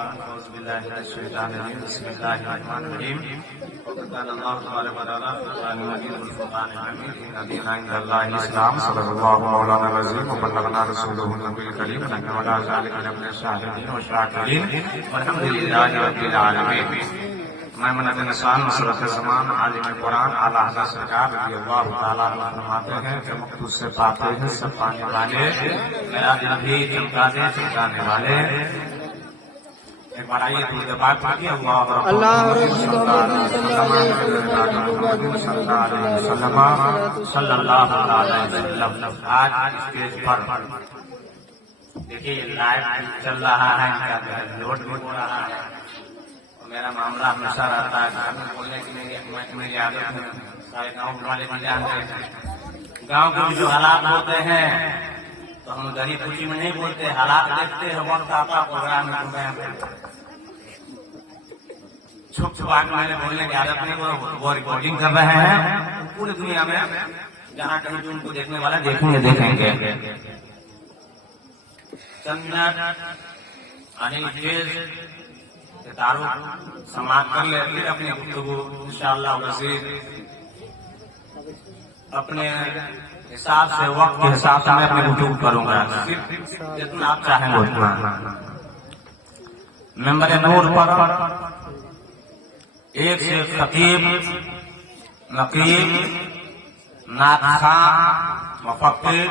أعوذ بالله من الشيطان الرجيم بسم الله الرحمن الرحيم وقال الله تبارك وتعالى في القرآن المجيد والفرقان الحميد إن دين عند الله الإسلام صدق الله مولانا العظيم وبلغنا رسوله النبي الكريم ونحن على ذلك من الشاهدين والشاكرين والحمد لله رب العالمين. میں منت نشان نصرت زمان عالم قرآن اعلیٰ حضرت سرکار رضی اللہ تعالیٰ عنہ فرماتے ہیں کہ مخصوص سے پاتے ہیں سب پانے والے میرا دل بھی چمکانے چمکانے والے. ایک بار آئیے تو دبات پاکیے اللہ صلی اللہ علیہ وسلم. آج اسٹیج پر دیکھیے لائیو چل رہا ہے، ان کا لوڈ بھی ہو رہا ہے. میرا معاملہ ہمیشہ رہتا ہے بولنے کی میری عادت ہے. سارے گاؤں والے بھی جانتے ہیں گاؤں کے جو حالات ہوتے ہیں تو ہم غریب خوشی میں نہیں بولتے، حالات دیکھتے ہیں. وقت آتا پروگرام میں چھپ چھپا کے میں نے بولنے کی عادت نہیں، وہ ریکارڈنگ کر رہے ہیں پوری دنیا میں. جہاں کہیں جو ان کو دیکھنے والے دیکھیں گے. چند منٹ تعارف سماعت کر لے، پھر اپنی گفتگو انشاءاللہ مزید اپنے حساب سے وقت کے حساب سے میں اپنی گفتگو کروں گا جتنا آپ چاہیں گے. ممبر نور پر ایک سے خطیب، نقیب، نعت خواں، مفکر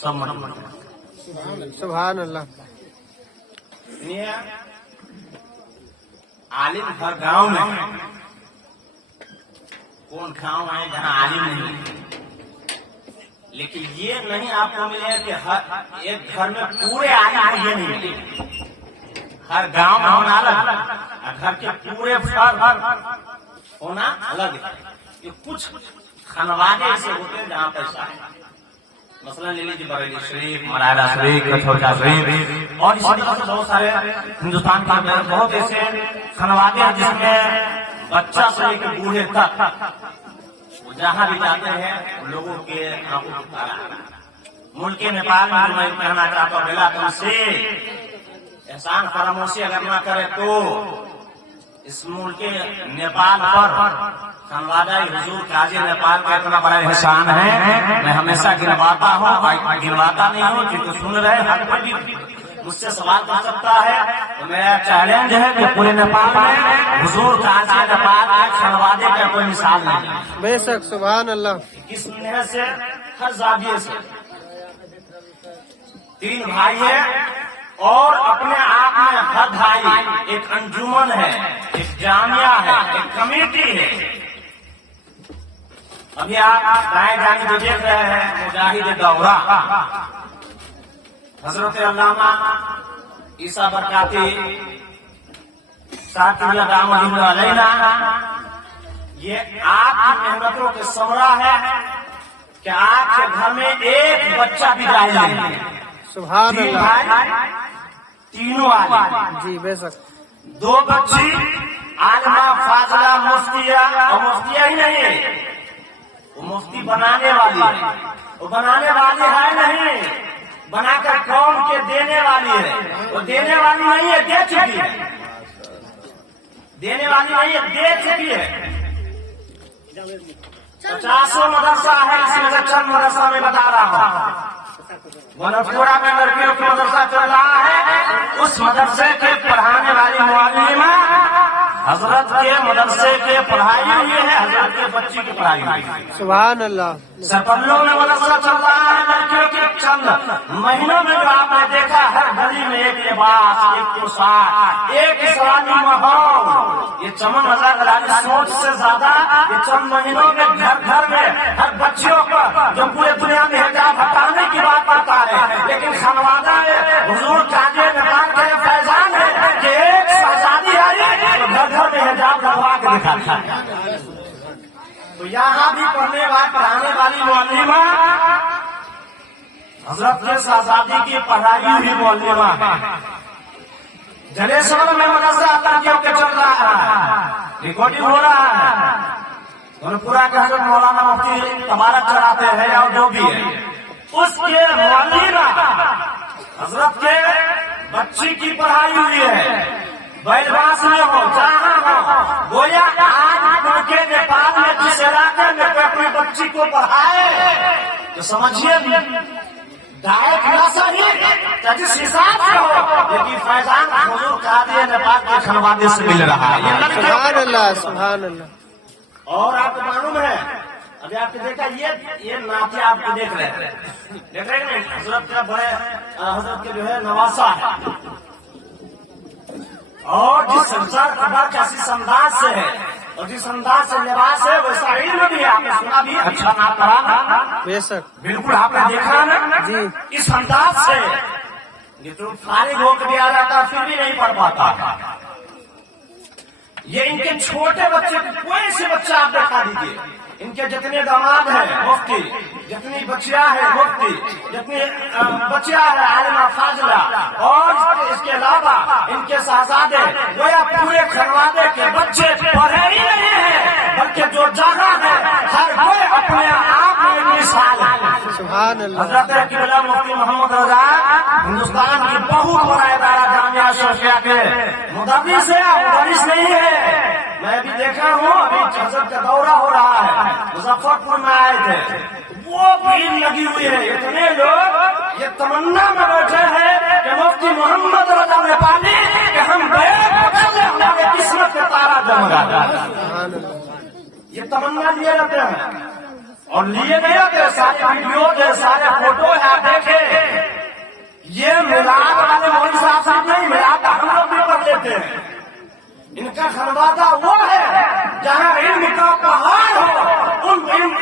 سب موجود ہیں. سبحان اللہ. عالم ہر گاؤں میں کون گاؤں ہے جہاں عالم نہیں، لیکن یہ نہیں آپ کو ملے کہ ہر ایک گھر میں پورے عالم یہ نہیں ملے. ہر گاؤں میں ہونا الگ، گھر کے پورے فرد ہونا الگ ہے. یہ کچھ خانوادے ایسے ہوتے ہیں جہاں پیسہ ہے. مثلا لے لیجیے بریلی شریف، مراڑا شریف، کٹھوچا شریف اور اسی طرح سے بہت سارے ہندوستان کے اندر بہت ایسے خانوادے ہیں جس میں بچہ سے لے کے بوڑھے تک وہ جہاں بھی جاتے ہیں لوگوں کے آنکھوں کو تارا. ملک نیپال میں میں کہنا چاہتا ہوں بلا تم سے احسان فراموشی اگر نہ کرے تو اس ملک نیپال پر خانوادہ حضور قاضی نیپال کا اتنا بڑا احسان ہے. میں ہمیشہ گنواتا ہوں، گنواتا نہیں ہوں کیونکہ سن رہے ہیں مجھ سے سوال کر سکتا ہے. میرا چیلنج ہے کہ پورے نیپال میں حضور قاضی نیپال کے خانوادے کا کوئی مثال نہیں. بے شک سبحان اللہ. کس نہر سے ہر زاویے سے 3 بھائی ہیں اور اپنے آپ میں ہر بھائی ایک انجمن ہے، ایک جامعہ ہے، ایک کمیٹی ہے. ابھی آپ دائیں جانب جو دیکھ رہے ہیں مجاہد دورہ حضرت علامہ عیسیٰ برکاتی صاحب رحمۃ اللہ علیہ، یہ آپ کی محنتوں کے ثمرہ ہے کہ آپ کے گھر میں ایک بچہ بھی جاہل نہیں. سبحان اللہ. تینوں عالم جی بے شک. 2 بچی عالمہ فاضلہ مفتیہ، اور مفتیہ ہی نہیں وہ مفتی بنانے والی ہے. وہ بنانے والی ہے نہیں، بنا کر قوم کے دینے والی ہے. وہ دینے والی نہیں ہے، دے چکی ہے. دینے والی نہیں ہے، دے چکی ہے. 50 مدرسہ ہے، اس میں سے چند مدرسہ میں بتا رہا ہوں. منفورہ میں لڑکیوں کا مدرسہ چل رہا ہے. اس مدرسے کے پڑھانے والی معلمہ حضرت کے مدرسے کے پڑھائی ہوئی ہے، حضرت کے بچی کی پڑھائی ہوئی ہے. سبحان اللہ. سرپلوں میں مدرسہ چل رہا ہے لڑکیوں کے. چند مہینوں میں جو آپ نے دیکھا ہر گلی میں ایک لباس، ایک پوشاک، ایک اسلامی ماحول. یہ چمن مزاق والی سوچ سے زیادہ یہ چند مہینوں میں گھر گھر میں ہر بچیوں کو جو پورے دنیا میں حجاب ہٹانے کی بات بتا رہے ہیں، لیکن خانوادہ حضور قاضی نیپال کا فیضان ہے کہ ایک شہزادی آئی تو گھر گھر میں حجاب لگوا کے دکھاتا ہے. تو یہاں بھی پڑھانے والی معلمہ حضرت کے شہزادی کی پڑھائی ہوئی معلمہ ہے. جنیشور میں مدرسہ لڑکیوں کے چل رہا ہے، ریکارڈنگ ہو رہا ہے. پورا کہ حضرت مولانا مفتی تبارک چڑھاتے ہیں اور جو بھی ہے اس کے معلمہ حضرت کے بچی کی پڑھائی ہوئی ہے. बैलवास में हो, जहाँ हो, गोया आज उनके नेपाल में जिस इलाके में अपनी बच्ची को पढ़ाए, तो समझिए डायरेक्ट ना सही जिस हिसाब से हो, लेकिन फैजान हुजूर कादिर नेपाल के खनवादे से मिल रहा है। सुभान अल्लाह, सुभान अल्लाह। और आपको मालूम है, अभी आपने देखा ये नाते आपको देख रहे हैं, हजरत का बड़े हजरत के जो है नवासा है, और जिस संसार खबर कैसी अंदाज से है और जिस अंदाज से लिबास है वैसा इल्म भी है। आपने सुना भी अच्छा ना पढ़ा, बेशक बिल्कुल आपने देखा ना जी। इस अंदाज से ये तो फारिग होकर भी आ जाता फिर भी नहीं पढ़ पाता। ये इनके छोटे बच्चे, कोई से बच्चा आप दिखा दीजिए, इनके जितने दामाद हैं मुफ्ती, जितनी बच्चियां हैं मुफ्ती, जितनी बच्चियां हैं आलिमा फाजिला, और इसके अलावा इनके साहजादे गोया पूरे खनवादे के बच्चे पढ़े ही नहीं है, बल्कि जो जगह है हर कोई अपने आप में एक मिसाल है। सुभान अल्लाह। हजरत किबला मुफ्ती मोहम्मद रजा हिंदुस्तान की बहुत बड़ा इदारा जामिया शफिया के मुदर्रिस है, मुदर्रिस नहीं है। मैं भी देखा हूँ, अभी हजरत का दौरा हो रहा है, मुजफ्फरपुर में आए थे, वो भीड़ लगी हुई है, इतने लोग ये तमन्ना में बैठे हैं कि मुफ्ती मोहम्मद रजा नेपाली कि हम बैठ पकड़ ले, हमारे किस्मत के तारा जमगा जाए। सुभान अल्लाह। ये तमन्ना लिए रहते हैं और लिए नहीं रहते, सारे वीडियो है, सारे फोटो है, आप देखे ये मिलाद वाले मौलवी साहब नहीं, मिलाद हम लोग भी कर लेते हैं। इनका खनवादा वो है जहाँ इल्म का पहाड़ हो, उन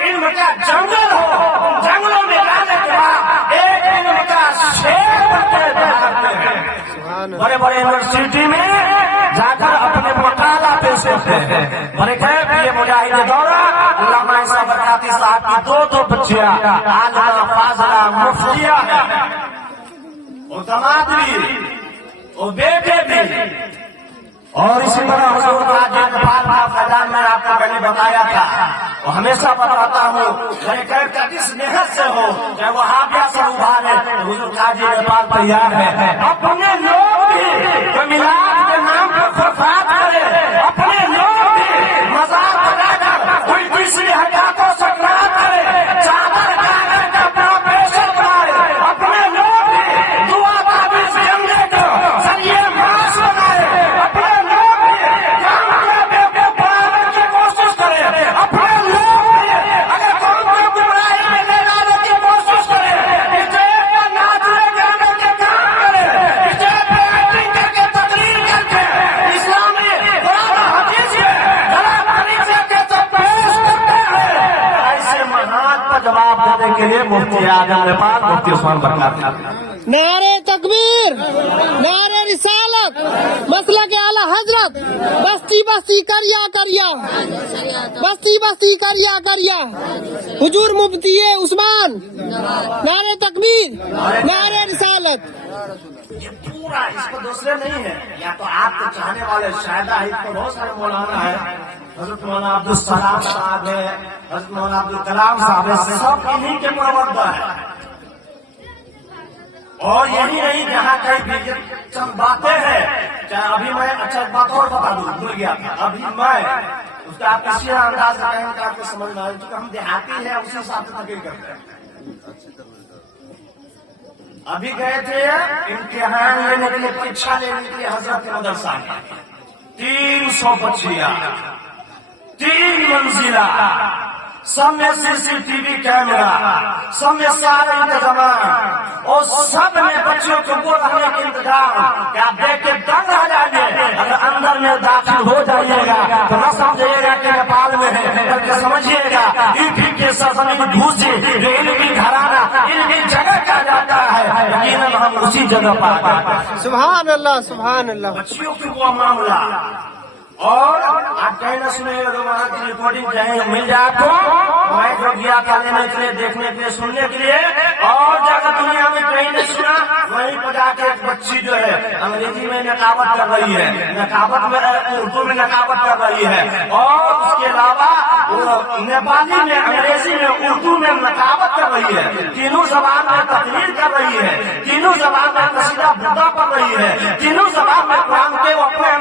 इल्म का जंगल हो, उन जंगलों में जाने के बाद एक इल्म का शेर बनते हैं। सुभान अल्लाह। बड़े बड़े यूनिवर्सिटी में जाकर अपने मकाला पेश करते हैं। बड़े खैर ये मुजाहिद दौरा अल्लामा इसा बरकाती साहब की दो बच्चियां आलिमा फाजिला मुफ्तिया है, वो दामाद भी, वो बेटे भी, और इसी तरह हुजूर का जो नेपाल का फैजान मैंने आपको पहले बताया था, वो हमेशा बताता हूँ का जिस मेहनत से हो, चाहे वो हाफिया से उभार है, हुजूर का जी नेपाल तैयार है। अपने लोग भी मिलाद के नाम पर फसाद करे, अपने लोग भी मजाक बनाकर कोई दूसरी हटा को सकरात करे, चादर कागज का अपना पैसे बनाए, अपने लोग भी दुआ ताबीज जंगे को सरिये मास बनाए, अपने लोग भी काम के बेटे बनाने की कोशिश करे, अपने लोग भी अगर कौन को गुमराही में ले जाने की कोशिश करे, स्टेज पर नाचने गाने के काम करे, स्टेज पर एक्टिंग करके तकरीर करके इस्लामी कुरान हदीस के गलत तरीके के सब पेश करते हैं। ऐसे महान का जवाब देने के लिए मुफ्ती आजम नेपाल मुफ्ती उस्मान बरकाती। नारे तकबीर, नारे रिसालत, मसला के आला हजरत, बस्ती बस्ती करिया करिया, बस्ती बस्ती करिया करिया, हुजूर मुफ्ती उस्मान, नारे तकबीर, नारे रिसालत। ये पूरा इसको दूसरे नहीं है, या तो आपके चाहने वाले शायद इसको बहुत सारे मौलाना है, हजरत मौलाना अब्दुल सलाम साहब है, हजरत मौलाना अब्दुल कलाम साहब है, सब इन्हीं के प्रवक्ता है। और यही नहीं, जहाँ कहीं भी चंद बातें हैं, चाहे अभी मैं अच्छा एक बात और बता दूं, भूल गया था, अभी मैं उसका आप किसी अंदाज से कहेंगे तो आपको समझ में आए, क्योंकि हम देहाती है उसी हिसाब से तकरीर करते हैं। अभी गए थे इम्तिहान लेने के लिए, परीक्षा लेने के लिए हजरत के मदरसा में 300 बच्चियां, 3 मंजिला, सब में सीसीटीवी कैमरा, सब में सारे इंतजाम, और सब में बच्चों को वो रहने के इंतजाम कि आप देख के दंग आ जाएंगे। अगर अंदर में दाखिल हो जाइएगा तो न समझिएगा कि नेपाल में है, बल्कि समझिएगा यूपी के सरजमीन भूसी जो इनकी घराना, इनकी जगह कहा जाता है, यकीनन हम उसी जगह पर आ जाते हैं। सुभान अल्लाह, सुभान अल्लाह। बच्चियों की वो मामला, और आप कहीं न सुने वहाँ की रिकॉर्डिंग कहीं मिल जाए आपको, मैं जो गया था लेने के लिए, देखने के लिए, सुनने के लिए, और जगह दुनिया में कहीं नहीं सुना, वहीं पर जाके एक बच्ची जो है अंग्रेजी में नकावत कर रही है, नकावत में उर्दू में नकावत कर रही है, और उसके अलावा नेपाली में, अंग्रेजी में, उर्दू में नकावत कर रही है, तीनों जबान में तकरीर कर रही है, तीनों जबान में कसीदा बुर्दा पढ़ रही है, तीनों जबान में कुरान के अपने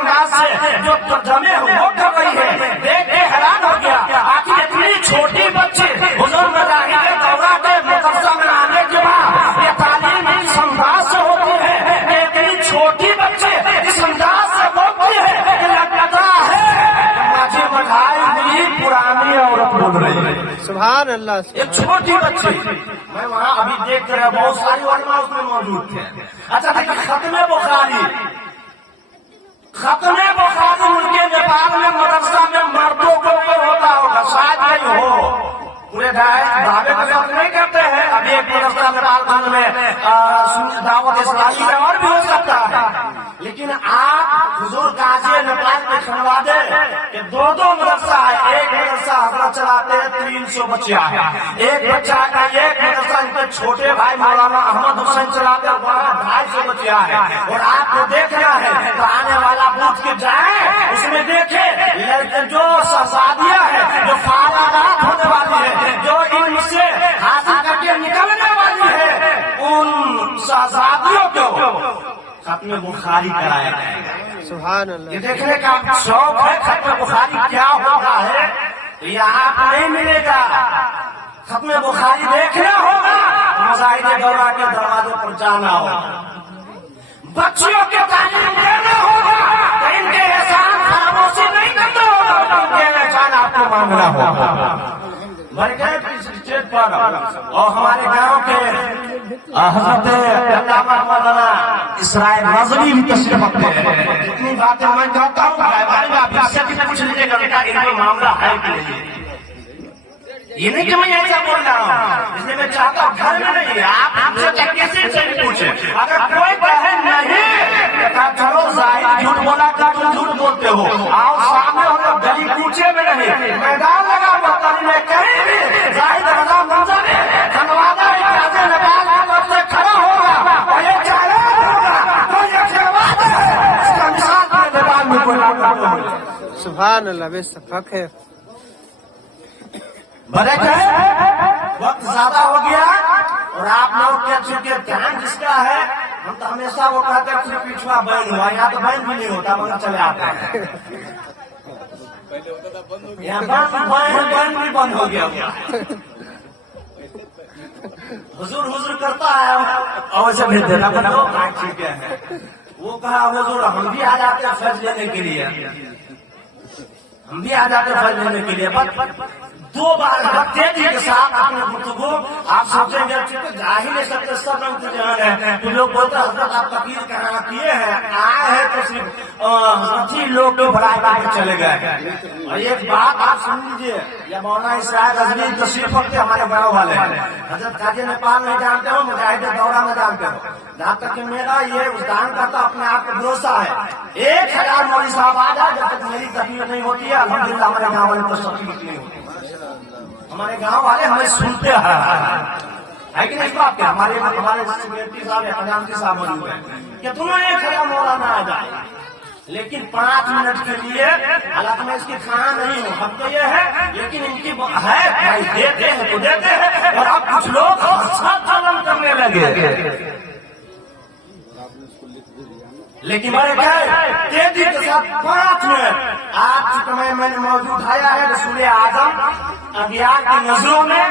जो तर्जमे वो कर रही है, देख के हैरान हो गया। आखिर इतनी छोटी बच्ची हुजूर मदाही के दौरा के मदरसा में आने के बाद ये तालीम इस अंदाज से होती है कि इतनी छोटी बच्ची इस अंदाज से बोलती है कि लगता है मुझे मधाई हुई पुरानी औरत बोल रही है। सुभान अल्लाह। एक छोटी बच्ची, मैं वहाँ अभी देख रहा, बहुत सारी उलमा उसमें मौजूद थे। अच्छा देखिए, खत्मे बुखारी उनके नेपाल में मदरसा में मर्दों को होता होगा, शायद नहीं हो, पूरे दावे के साथ नहीं करते हैं। अभी एक मदरसा नेपाल खंड में दावत इस्लामी में और भी हो सकता है, लेकिन आप हुजूर काजी नेपाल में सुनवा दे कि दो मदरसा है। एक मदरसा हजरत चलाते हैं, 300 बच्चा है। एक बच्चा का एक मदरसा इनके छोटे भाई मौलाना अहमद हुसैन चलाते हैं, वहाँ 250 बच्चा है। और आपको देखना है तो आने वाला बूथ के जाए, उसमें देखे जो शहजादियाँ है, जो फारागात होने वाली है, जो इनसे हासिल करके निकलने वाली है, उन शहजादियों को खत्म बुखारी कराया जाएगा। सुभान ये अल्लाह। देखने का शौक है खत्म बुखारी क्या होता है, तो यहाँ आप नहीं मिलेगा। खत्म बुखारी देखना होगा, मजाहिद दौरा के दरवाजे पर जाना होगा, बच्चियों के तालीम देना होगा, तो इनके एहसान खामोशी नहीं करना होगा, इनके एहसान आपको मांगना होगा। मर गए स्टेज पर और हमारे गांव के हजरत अल्लामा मौलाना इसराइल नजवी भी तशरीफ रखते हैं। जितनी बातें मैं कहता हूँ आप इससे भी पूछ लीजिएगा बेटा इनका मामला है कि नहीं। ये नहीं कि मैं ऐसा बोल रहा हूँ, इसलिए मैं चाहता हूँ घर में नहीं, आप आपसे कैसे से पूछे। अगर कोई बहन नहीं चलो जाहिर झूठ बोला था, तुम झूठ बोलते हो, आओ सामने हो तो गली कूचे में नहीं, मैदान लगा बर्तन में कहीं भी जाहिर रजा मंजर धनवादा नेपाल की तरफ से खड़ा होगा और ये चाहे होगा तो ये सेवाद है, इसका निशान पूरे नेपाल में कोई नहीं। सुभान अल्लाह। बेशक है। बड़े वक्त ज्यादा हो गया और आप लोग कह चुके ध्यान जिसका है, हम तो हमेशा वो कहते हैं कि पिछुआ बैन हुआ, यहाँ तो बैन भी नहीं होता, मगर चले आते हैं। यहाँ बैन भी बंद हो गया। हुजूर करता है और वैसे भेज देना ठीक है। वो कहा हुजूर हम भी आ जाते हैं फैज लेने के लिए, हम भी आ जाते हैं फैज लेने के लिए। बस 2 बार तेजी के साथ अपने गुफ्तगू आप सोचेंगे जाहिर सकते सब रंग है, तो लोग बोलते हजरत आप तकलीफ कहाँ किए हैं, आए हैं तो सिर्फ हजरत ही लोग भरा के चले गए। और एक बात आप सुन लीजिए, ये मौलाना इसराइल नजवी तशरीफ रखते हमारे गाँव वाले, हजरत काजी नेपाल नहीं जानते हो, मुजाहिद दौरा में जानते हो। जहाँ तक कि मेरा ये उदाहरण करता अपने आप को भरोसा है, 1000 मौलवी साहब आ जाए, जब तक मेरी तकलीफ नहीं होती है अल्हम्दुलिल्लाह हमारे गाँव वाले को तकलीफ नहीं होती। हमारे गांव वाले हमें सुनते हैं कि नहीं बात क्या, हमारे सेक्रेटरी साहब या खजानची साहब मौजूद है कि तुम्हें 1000 मौलाना आ जाए, लेकिन 5 मिनट के लिए, हालांकि मैं इसकी खाना नहीं हूँ, हम तो ये है, लेकिन इनकी है भाई देते हैं तो देते हैं। और अब कुछ लोग हलन करने लगे, लेकिन मैंने कहा तेजी के साथ 5 मिनट आज चुके मैंने मौजूद आया है रसूल आजम अगियार की नजरों में।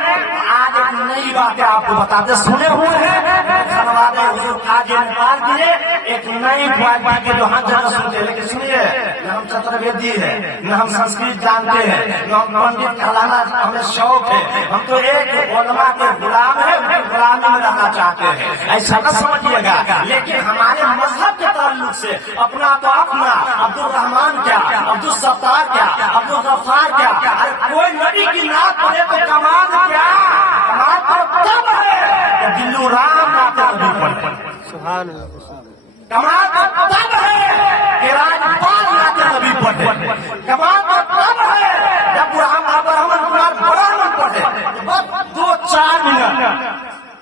आज एक नई बातें आपको बताते सुने हुए हैं, खनवादे हुजूर काजी नेपाल दिए एक नई क्वालिटी के जो हम जगह सुनते हैं, लेकिन सुनिए न हम चतुर्वेदी है, न हम संस्कृत जानते हैं, न हम पंडित कहलाना हमें शौक है, हम तो एक उलमा के गुलाम है, गुलामी में रहना चाहते हैं, ऐसा न समझिएगा। लेकिन हमारे मजहब के ताल्लुक से अपना तो अपना अब्दुल रहमान क्या, अब्दुल सत्तार क्या, अब्दुल गफ्फार क्या, अरे कोई नबी की नात पढ़े तो कमाल क्या, कमाल तो तब है तो दिल्लू राम नात नबी पढ़े, सुभान अल्लाह। कमाल तो तब है कि राजपाल नात नबी पढ़े, कमाल तो तब है जब ब्राह्मण कुमार ब्राह्मण पढ़े। बस 2-4 मिनट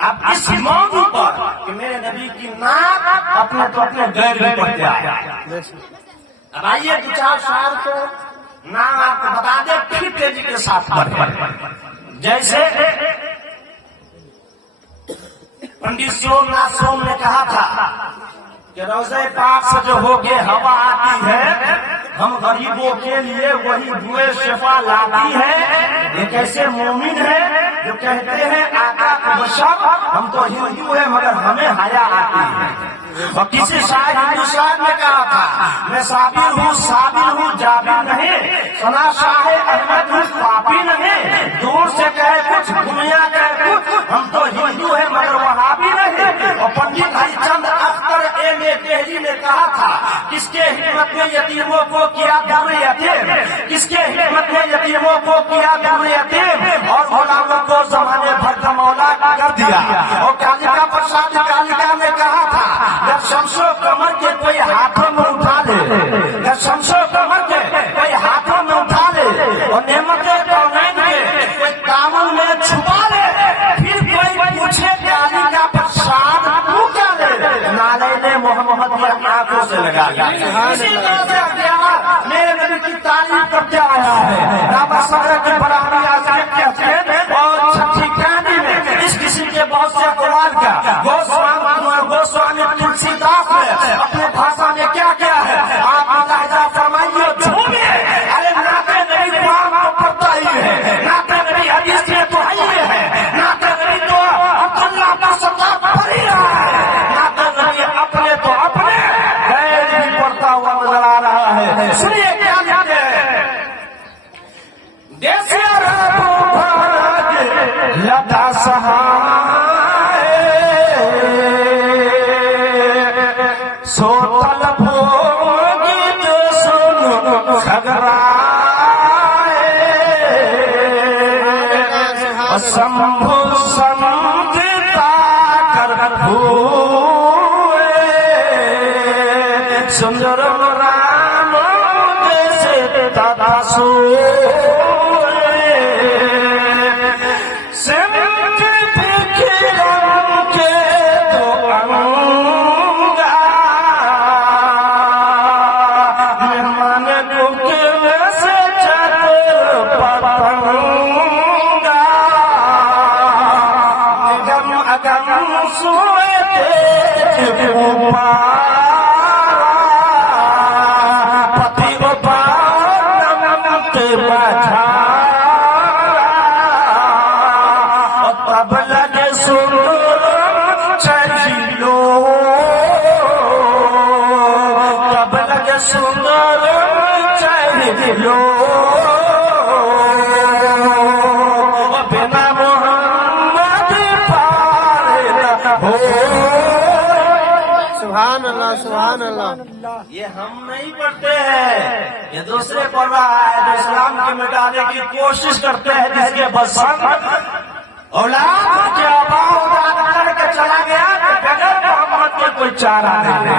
अब इस मौजू पर कि मेरे नबी की नात अपने तो अपने गैर में पढ़ते आए। अब आइए 2-4 साल को नाम आपको बता दे, फिर तेजी के साथ पढ़े। जैसे पंडित सोमनाथ सोम ने कहा था کہ روضہ پاک سے جو ہو کے ہوا آتی ہے ہم غریبوں کے لیے وہی دعائے شفا لاتی ہے. یہ کیسے مومن ہے جو کہتے ہیں آقا کا بشر ہم تو ہندو ہیں مگر ہمیں حیا آتی ہے. اور کسی شاعر ہندوستان میں کہا تھا میں صابر ہوں جابر نہیں, سنا شاہ احمد ہوں پاپی نہیں, دور سے کہے کچھ دنیا کہے کچھ ہم تو ہندو ہیں مگر وہابی نہیں. اور پنڈت ہری چند اختر دہلی نے کہا تھا کس کے حکمت میں یتیموں کو کیا در یتیم, کس کے حکمت میں یتیموں کو کیا در یتیم اور غلاموں کو زمانے بھر کا مولا کر دیا. اور کالیکا پرساد کالیکا نے کہا تھا جب شمس و قمر کے کوئی ہاتھوں میں اٹھا لے, جب شمس و قمر کے کوئی ہاتھوں میں اٹھا لے اور نعمت کونین کے کوئی دامن میں چھپا لے, پھر کوئی پوچھے کالیکا پرساد تو کیا لے, نالے محمد کی آنکھوں سے لگا لیا. اسی طرح سے اختیار میرے نبی کی تعریف کرتے آیا ہے. بابا صدر کے برابری آزاد کہتے ہیں اور چھٹی کہانی میں اس قسم کے بہت سے اقوال کا گوسوامی تلسی داس نے اپنے بھاشا میں کیا کیا ہے آپ ملاحظہ فرمائیے جھومیے. ارے ناطے نبی قرآن تو پڑھتا ہی ہے, ناطے نبی حدیث میں تو ہی ہے, ناطے نبی تو عبداللہ کا سطح پڑھ ہی رہا ہے, ناطے نبی اپنے تو اپنے غیر بھی پڑھتا ہوا نظر آ رہا ہے. سنیے کیا کہتے ہیں جیسے لتا سہائے سو طلب ہوگی جو سن کھگرائے سمبھو سمجھتا کر ہوئے سندر رام جیسے دادا سوئے سمجھ بکھرم کے دو انگا مہمان گل سے چت پتنگا اگم اگم سوئے تیج پتی نمت بجھا تب لگے سر چلو, تب لگے سندر چلو بنا محمد پار ہو. سبحان اللہ سبحان اللہ. یہ ہم نہیں پڑھتے ہیں, یہ دوسرے پڑھ رہا ہے جو اسلام کو مٹانے کی کوشش کرتے ہیں جس کے بس اولاد کے آباء اولاد کر کے چلا گیا کہ بغیر محمد کے کوئی چارہ نہیں ہے.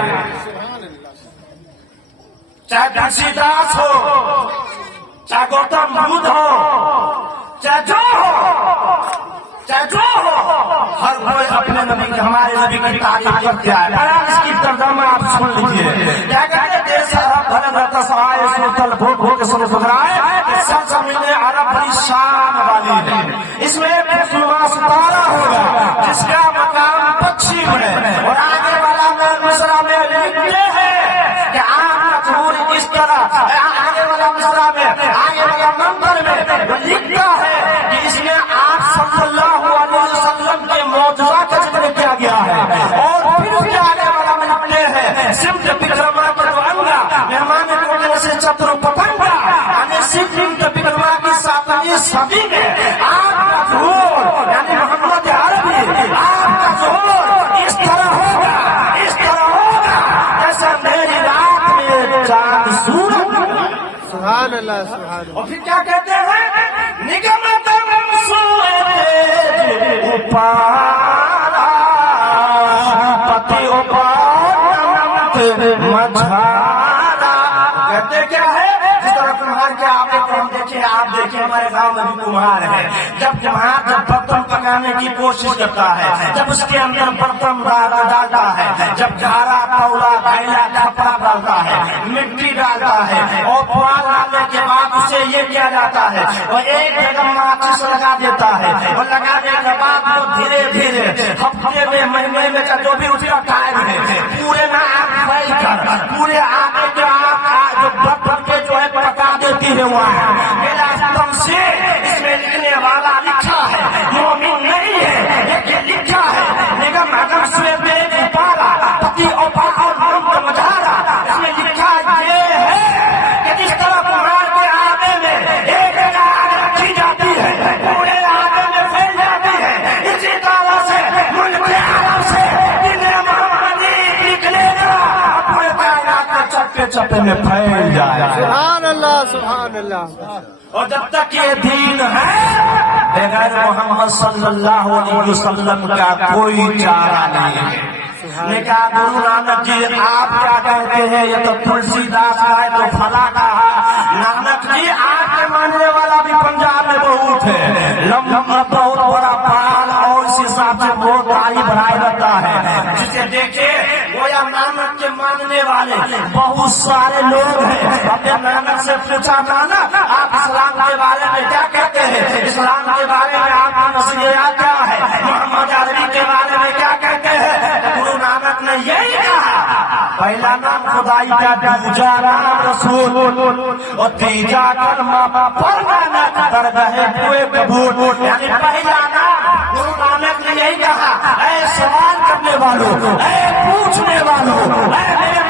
چاہے تلسی داس ہو, چاہے گوتم بدھ ہو, چاہے جو ہو, چاہے جو ہو, ہر کوئی اپنے نبی کے ہمارے نبی کی تعریف کرتے آئے. اس کی ترجمہ آپ سن لیجیے. کیا کہتے جیسے عرب بھلے رہتا سوائے سلطل بھوٹ ہو کے سن گزرائے سب زمین عرب بڑی شان والی ہے. اس میں ایک خصوصا ستارہ ہوگا جس کا مقام پکشی ہے اور آگے والا میں مصرع میں لکھتے ہیں کہ آپ کا ظہور اس طرح آگے والا مصرع میں آگے والا منبر میں لکھتا ہے کہ اس میں آپ صلی اللہ علیہ وسلم کے معجزہ کا ذکر کیا گیا ہے. اور پھر اس کے آگے والا میں لکھتے ہیں سمت بکرما پر انگا مہمان کوٹے سے چتر پتنگا یعنی سمت بکرما کی 7ویں صدی میں آپ کا ظہور یعنی محمد عربی آپ کا ظہور اس طرح ہوگا, اس طرح ہوگا جیسا میری رات میں چاند سورج. سبحان اللہ سبحان اللہ. اور پھر کیا کہتے ہیں نگمت سوئے اپارا پتی اپارا مجھارا. کہتے کیا ہے جس طرح کمہار کے آپ دیکھیں آپ دیکھیں ہمارے گاؤں میں بھی کمہار ہے. جب کمہار جب برتن پکانے کی کوشش کرتا ہے, جب اس کے اندر برتن ڈالتا ہے, جب گھارا پولا گائلا کپڑا ڈالتا ہے, مٹی ڈالتا ہے اور پوال ڈالنے کے بعد اسے میں یہ کیا جاتا ہے وہ ایک جگہ ماچس لگا دیتا ہے اور لگانے کے بعد وہ دھیرے دھیرے ہفتے میں مہینے میں جو بھی اس کا ٹائم ہے پورے میں آگ پھیل کر پورے آگے کے آگ جو بھٹ کے جو ہے پکا دیتی ہے وہ میرا تم سے اس میں لکھنے والا لکھا ہے مومن نہیں ہے لیکن لکھا ہے نگم اگر سے بیگ پارا پتی اوپا اور مرد مجھارا اس میں لکھا یہ ہے کہ جس طرح قرآن کے آگے میں ایک آگ رکھی جاتی ہے پورے آگے میں پھیل جاتی ہے اسی طرح سے ملک عرب سے دن مہانی نکلے گا اپنے کائنات کے چپے چپے میں پھیل جائے سبحان اللہ سبحان اللہ. اور جب تک یہ دین ہے بغیر محمد صلی اللہ علیہ وسلم کا کوئی چارہ نہیں ہے. لیکن گرو نانک جی آپ کیا کہتے ہیں یہ تو تلسی داس کا ہے تو فلاں کا ہے. نانک جی آپ کے ماننے والا بھی پنجاب میں بہت ہے لمبا بہت بڑا پال اور اس حساب سے بہت آئی بڑھائی رہتا ہے جسے دیکھے وہ یا نانک کے ماننے والے بہت سارے لوگ ہیں. اپنے نانک سے پوچھا نانک آپ اسلام کے بارے میں کیا کہتے ہیں اسلام کے بارے میں آپ کا نظریہ کیا ہے محمد عربی کے بارے میں کیا کہتے ہیں. گرو نانک نے یہی کہا پہلا نام خدائی کا دوسرا نام رسول اور تیجا کلمہ پڑھنا نہ درگاہ کوئے قبول. یعنی پہلا نام گرو نانک نے یہی کہا اے سوال کرنے والوں اے پوچھنے والوں اے میرے